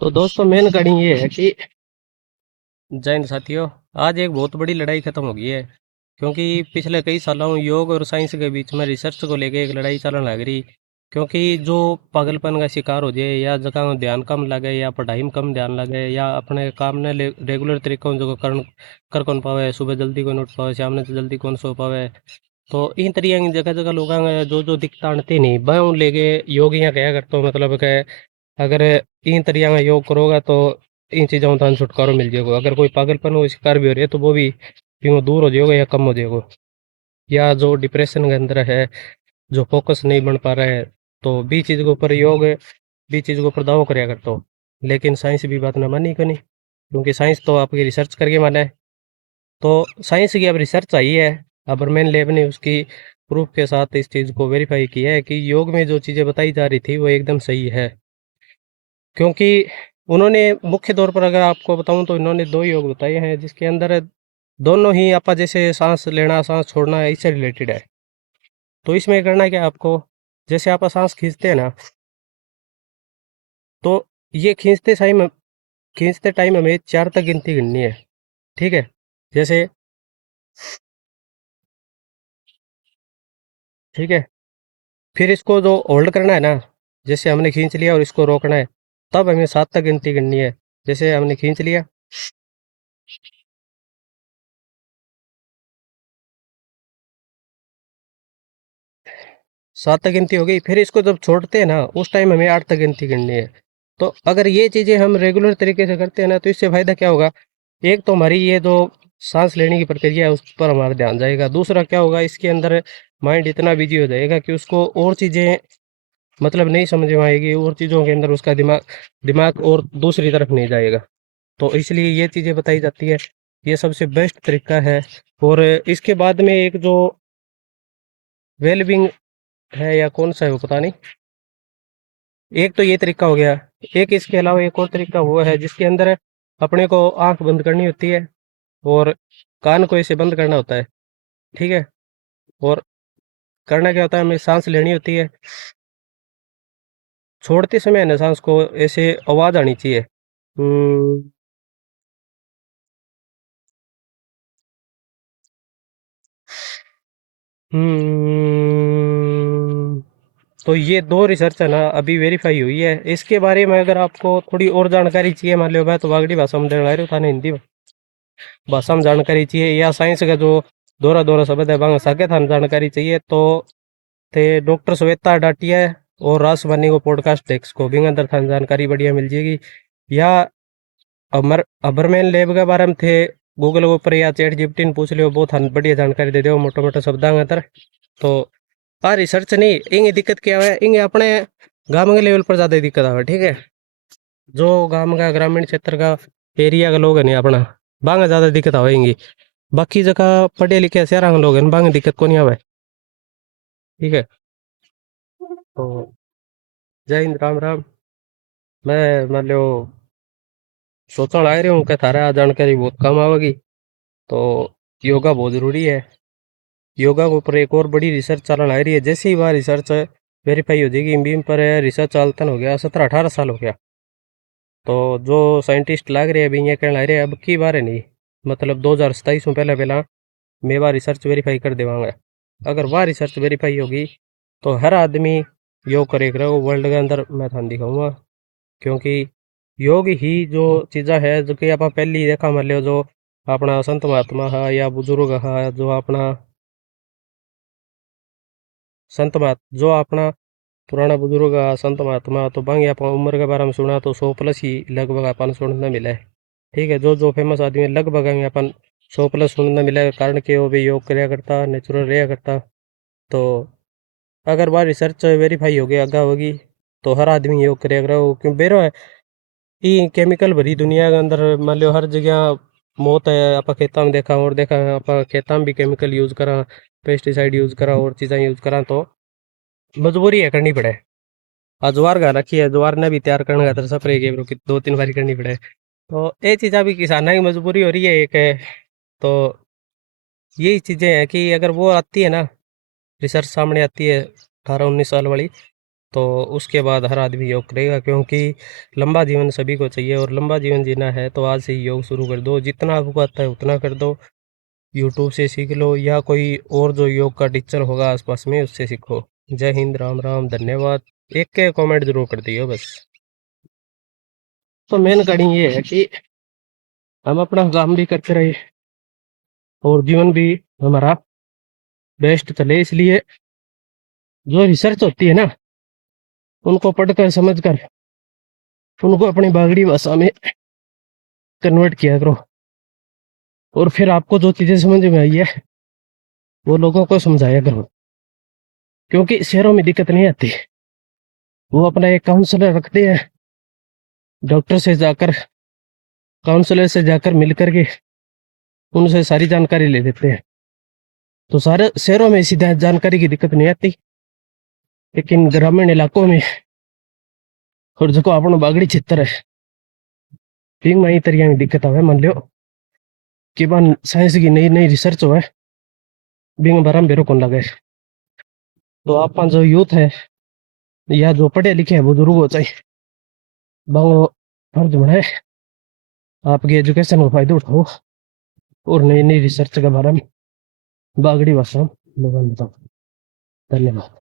तो दोस्तों मेन कड़ी ये है कि जय हिंद साथियों। आज एक बहुत बड़ी लड़ाई खत्म हो गई है। क्योंकि पिछले कई सालों योग और साइंस के बीच में रिसर्च को लेके एक लड़ाई चलने लग रही। क्योंकि जो पागलपन का शिकार हो जाए या जगह में ध्यान कम लगे या पढ़ाई में कम ध्यान लगे या अपने काम ने रेगुलर तरीकों जो कर कौन पावे, सुबह जल्दी कौन उठ पावे, शाम ने तो जल्दी कौन सो पावे। तो इन तरीके की जगह जगह लोग जो दिक्कत आनती नहीं वह लेके योग यहाँ क्या करते हो, मतलब के अगर इन तरीके का योग करोगे तो इन चीज़ों में छुटकारा मिल जाएगा। अगर कोई पागलपन हो शिकार भी हो रही है तो वो भी यूँ दूर हो जाएगा या कम हो जाएगा। या जो डिप्रेशन के अंदर है, जो फोकस नहीं बन पा रहा है, तो बी चीज़ के ऊपर योग बी चीज़ के ऊपर दावा कराया करता हो। लेकिन साइंस भी बात ना मानी को नहीं, क्योंकि साइंस तो आपकी रिसर्च करके माना है। तो साइंस की अब रिसर्च आई है, अबरमैन लैब ने उसकी प्रूफ के साथ इस चीज़ को वेरीफाई किया है कि योग में जो चीज़ें बताई जा रही थी वो एकदम सही है। क्योंकि उन्होंने मुख्य तौर पर अगर आपको बताऊं तो इन्होंने दो योग बताए हैं जिसके अंदर दोनों ही आपा जैसे सांस लेना सांस छोड़ना इससे रिलेटेड है। तो इसमें करना क्या है आपको, जैसे आप सांस खींचते हैं ना, तो ये खींचते टाइम हमें चार तक गिनती गिननी है। ठीक है। जैसे, ठीक है, फिर इसको जो होल्ड करना है ना, जैसे हमने खींच लिया और इसको रोकना है, तब हमें सात तक गिनती गिननी है। जैसे हमने खींच लिया, 7 तक गिनती हो गई, फिर इसको जब छोड़ते हैं ना उस टाइम हमें 8 तक गिनती गिननी है। तो अगर ये चीज़ें हम रेगुलर तरीके से करते हैं ना तो इससे फ़ायदा क्या होगा, एक तो हमारी ये जो सांस लेने की प्रक्रिया है उस पर हमारा ध्यान जाएगा। दूसरा क्या होगा, इसके अंदर माइंड इतना बिजी हो जाएगा कि उसको और चीज़ें मतलब नहीं समझ में आएगी, और चीज़ों के अंदर उसका दिमाग दिमाग और दूसरी तरफ नहीं जाएगा। तो इसलिए ये चीज़ें बताई जाती है, ये सबसे बेस्ट तरीका है। और इसके बाद में एक जो वेलबींग है या कौन सा है वो पता नहीं, एक तो ये तरीका हो गया। एक इसके अलावा एक और तरीका वो है जिसके अंदर अपने को आंख बंद करनी होती है और कान को ऐसे बंद करना होता है। ठीक है। और करना क्या होता है, हमें सांस लेनी होती है, छोड़ते समय ना सांस को ऐसे आवाज़ आनी चाहिए। हम्म, हम्म। तो ये दो रिसर्च है ना अभी वेरीफाई हुई है। इसके बारे में अगर आपको थोड़ी और जानकारी चाहिए, मान लो मैं तो वागड़ी भाषा में देना रहा था ना, हिंदी भाषा में जानकारी चाहिए या साइंस का जो दोहरा दोहरा शब्द है बांग सके था जानकारी चाहिए, तो थे डॉक्टर श्वेता डाटिया और रास वानी को पॉडकास्ट टेक्स को भी अंदर था जानकारी बढ़िया मिल जाएगी। या अबरमैन लैब के बारे में थे गूगल के ऊपर या चैट जीपीटी ने पूछ लियो, बहुत बढ़िया जानकारी दे दो मोटा मोटा शब्दां के अंदर। तो आ रिसर्च नहीं, इंगे दिक्कत क्या है, इंगे अपने गांव के लेवल पर ज़्यादा दिक्कत आवे। ठीक है। जो गांव का ग्रामीण क्षेत्र का एरिया का लोग है नहीं अपना, बांगे ज़्यादा दिक्कत आवेंगी। बाकी जगह पढ़े लिखे शहर के लोग हैं बांगे दिक्कत को नहीं आवे। ठीक है। तो जय हिंद, राम राम। मैं मान लो सोचने लग रही हूँ कि थारा आ जानकारी बहुत कम आवेगी। तो योगा बहुत ज़रूरी है। योगा के ऊपर एक और बड़ी रिसर्च चलने लग रही है, जैसे ही वह रिसर्च वेरीफाई हो जाएगी। बीम पर रिसर्च चलता हो गया 17-18 साल हो गया। तो जो साइंटिस्ट लग रहे हैं अभी ये कहने लग रहे हैं अब की बार है नहीं, मतलब 2027 में पहले पहला मैं वह रिसर्च वेरीफाई कर देवांगा। अगर वह रिसर्च वेरीफाई होगी तो हर आदमी योग करेगा वो वर्ल्ड के अंदर, मैं थाने दिखाऊंगा। क्योंकि योग ही जो चीज़ा है जो कि आप पहले ही देखा मान लो, जो अपना संत महात्मा है या बुजुर्ग है, जो अपना जो अपना पुराना बुजुर्ग है, संत महात्मा, तो बाकी अपन उम्र के बारे में सुना तो 100 प्लस ही लगभग अपन सुनने मिला है। ठीक है। जो फेमस आदमी है लगभग हमें अपन 100 प्लस सुनने मिला है, कारण कि वो भी योग कराया करता, नेचुरल रहा करता। तो अगर बार रिसर्च वेरीफाई हो गया आगा होगी तो हर आदमी योग कराया करा, क्यों बेरो है ये केमिकल भरी दुनिया के अंदर मान लो हर जगह मौत है। आप खेतों में देखा और देखा, आप खेतों में भी केमिकल यूज़ करा, पेस्टिसाइड यूज़ करा और चीज़ें यूज़ करा, तो मजबूरी है करनी पड़े। और ज्वार गा रखी है, ज्वार ने भी तैयार करने का स्प्रे के कि 2-3 बारी करनी पड़े। तो ये चीज़ें भी किसाना की मजबूरी हो रही है एक है। तो यही चीज़ें हैं कि अगर वो आती है ना, रिसर्च सामने आती है 18-19 साल वाली, तो उसके बाद हर आदमी योग करेगा, क्योंकि लंबा जीवन सभी को चाहिए और लंबा जीवन जीना है तो आज से ही योग शुरू कर दो। जितना आपको आता है उतना कर दो, यूट्यूब से सीख लो या कोई और जो योग का टीचर होगा आसपास में उससे सीखो। जय हिंद, राम राम, धन्यवाद। एक के कमेंट जरूर कर दियो बस। तो मेन कड़ी ये है कि हम अपना काम भी करते रहे और जीवन भी हमारा बेस्ट चले, इसलिए जो रिसर्च होती है ना उनको पढ़कर समझकर उनको अपनी बागड़ी भाषा में कन्वर्ट किया करो, और फिर आपको जो चीजें समझ में आई है वो लोगों को समझाया करो। क्योंकि शहरों में दिक्कत नहीं आती, वो अपना एक काउंसलर रखते हैं, डॉक्टर से जाकर काउंसलर से जाकर मिल करके उनसे सारी जानकारी ले लेते हैं। तो सारे शहरों में सीधा जानकारी की दिक्कत नहीं आती, लेकिन ग्रामीण इलाकों में और जो अपना बागड़ी क्षेत्र है तीन मई तरीके की दिक्कत आवे। मान लो कि बन साइंस की नई नई रिसर्च हो है बिंग बारम बेरो कौन लगे। तो आप जो यूथ है या जो पढ़े लिखे है बुजुर्ग हो चाहिए वो फर्ज बनाए आपकी एजुकेशन का फायदा उठाओ और नई नई रिसर्च के बारे में बागड़ी भाषा में लोगों को बताओ। धन्यवाद।